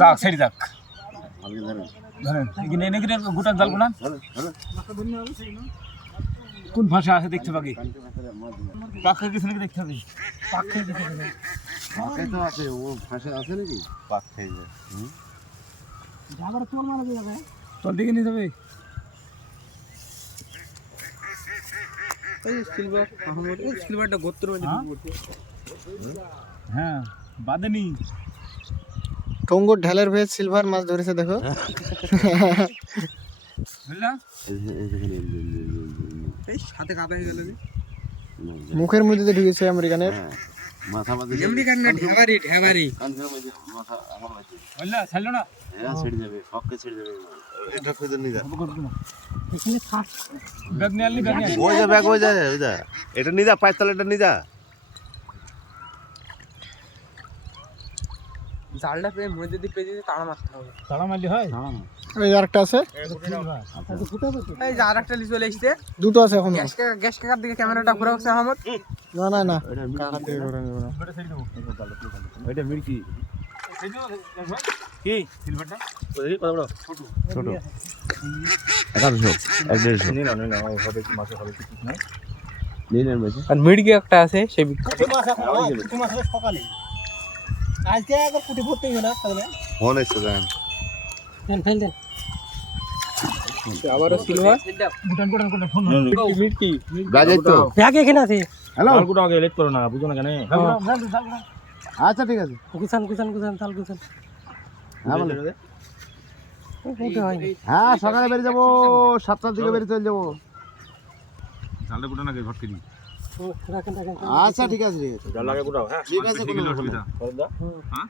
যাক ছেড়ে যাক গোটা জাল না কোন ভাষা আছে দেখতে পাবি পাখা কিছু নাকি দেখতে হবে পাখা তো আছে ও ভাষা আছে নাকি পাক খাই যায় যাবার তোর মারা যাবে তোর দিকে নিয়ে যাবে এই সিলভার আহমদ এই সিলভারটা গোত্র হ্যাঁ বাদেনি টঙ্গর ঢালের ভেজ সিলভার মাছ ধরেছে দেখো বুঝলা এই সাথে কাদা হয়ে গেল মুখের মধ্যে দিয়ে ঢুকেছে আমেরিকানের মাথা মাঝে আমেরিকান না ঢেবারি ঢেবারি কানজের মধ্যে মাথা আমার লাগছে বুঝলা ছাড়লো না হ্যাঁ ছেড়ে যাবে সবকে ছেড়ে যাবে এটা খুঁজে নিয়ে যা এখানে থাক ব্যাগ নিয়ে আনলি ব্যাগ নিয়ে ওই যা ব্যাগ ওই যা এটা নিয়ে যা পাঁচতলা এটা নিয়ে যা জালটা পেয়ে মধ্যে দিয়ে পেয়ে দিতে তাড়া মারতে হবে তাড়া মারলি হয় ওই আরেকটা আছে এই যে আরেকটা লিস চলে এসেছে দুটো আছে এখন গ্যাস কাকার দিকে ক্যামেরাটা ঘুরে হচ্ছে আহমদ না না না এটা মির্কি কি সিলভারটা ছোট 1100 150 নিয়ে না হবে মাছে হবে ঠিক না নিয়ে নেন বেশি আর মিড়কি একটা আছে সেই সকালে আজকে একবার কুটি ভর্তি হলো না তাহলে ফোন এসে যান ফেল দেন আবারও সিলভার গুটান ফোন মিড়কি বাজে তো ব্যাগ এখানে আছে হ্যালো গুটা আগে লেট করো না বুঝো না কেন আচ্ছা ঠিক আছে গুছান তাল গুছান হ্যাঁ বলে ওটা হয়নি হ্যাঁ সকালে বেরিয়ে যাবো 7টার দিকে বেরিয়ে চলে যাবো জালে গুটা না ঘটকে দি রাখেন আচ্ছা ঠিক আছে জাল লাগে গুটাও হ্যাঁ ঠিক আছে কোনো অসুবিধা হ্যাঁ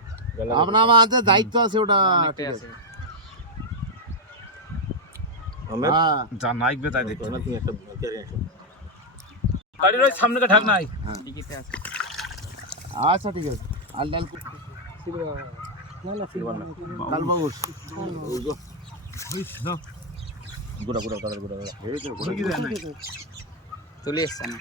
আপনার আমাদের দায়িত্ব আছে ওটা ঠিক আছে হ্যাঁ যা নাইকবে তাই দেখো না তুমি একটা গাড়ির ওই সামনেটা ঢাক নাই টিকিটে আছে আচ্ছা ঠিক আছে আর ডাল সিলভার না কাল বাবুস গুটা কি দেয় নাই চলে এসছে না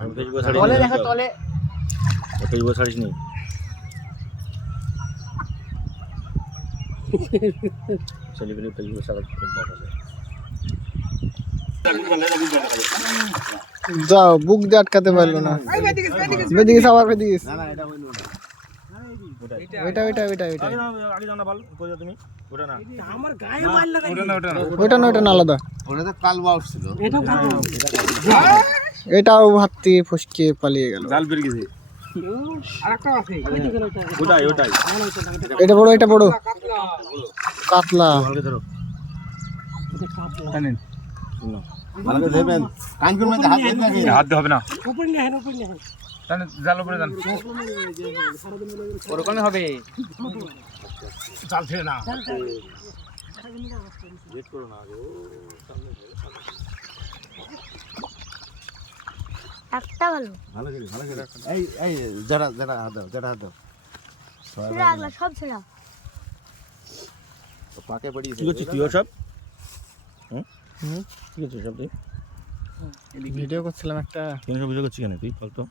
আমি ফেসবুকে ছাড়ি তলে দেখো তলে ফেসবুকে ছাড়িস নি সেলিব্রিটি ফেসবুকে ছাড়া যাও বুক দিয়ে আটকাতে পারলো না বেদিকে আবার বেদিকে না না এটা হইলো ওইটা আগে জানা বল কোজা তুমি ওটা না আমার গায়ে মার লাগা ওইটা না আলাদা ওটা তো কাল বাউস ছিল এটাও হাত থেকে ফসকে পালিয়ে গেল জাল বের গেছে আরেকটা আছে ওটাই এটা বড় কাতলা ভালো ধরো টানেন ভালো করে দেবেন কানকুর মধ্যে হাত দেন নাকি হাত দিয়ে হবে না উপরে নিয়ে টানেন জাল উপরে যান ওরকমই হবে জাল ছেড়ে না একটা ভালো ভালো করে এই যারা হাত দাও ছেড়া আগলা সব ছেড়া তো পাকে পড়ি কি করছিস তুই সব হুম কি করছিস সব তুই ভিডিও করছিলাম একটা কেন সব ভিডিও করছিস কেন তুই ফালতু